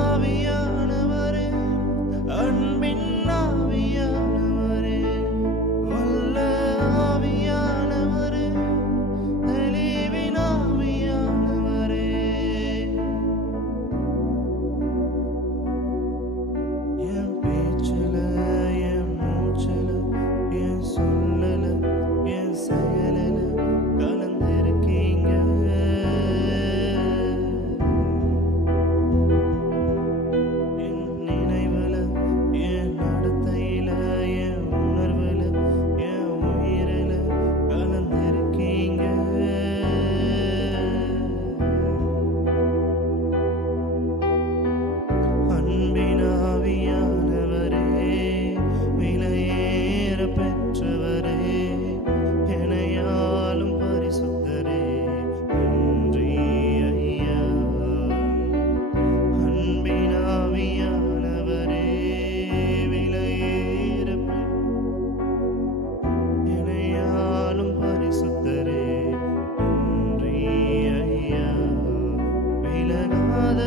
ஆவியானவரே, அன்பின் ஆவியானவரே, வல்ல ஆவியானவரே, தெளிவின் ஆவியானவரே, என் பேச்சுல, என் மூச்சுல, என் சொல்லல, என் செயலில கலந்திருக்கீங்க. என் நினைவுல, என் நடத்தையில, என் உணர்வுல, என் உயிரில கலந்திருக்கீங்க. அன்பின் ஆவியானவரே, விலையேற பெற்றவரே, எனையாளும் பரிசுத்தரே, நன்றி ஐயா. அன்பின் ஆவியானவரே, விலையேற எனையாளும் பரிசுத்தரே, நன்றி ஐயா. விலகாத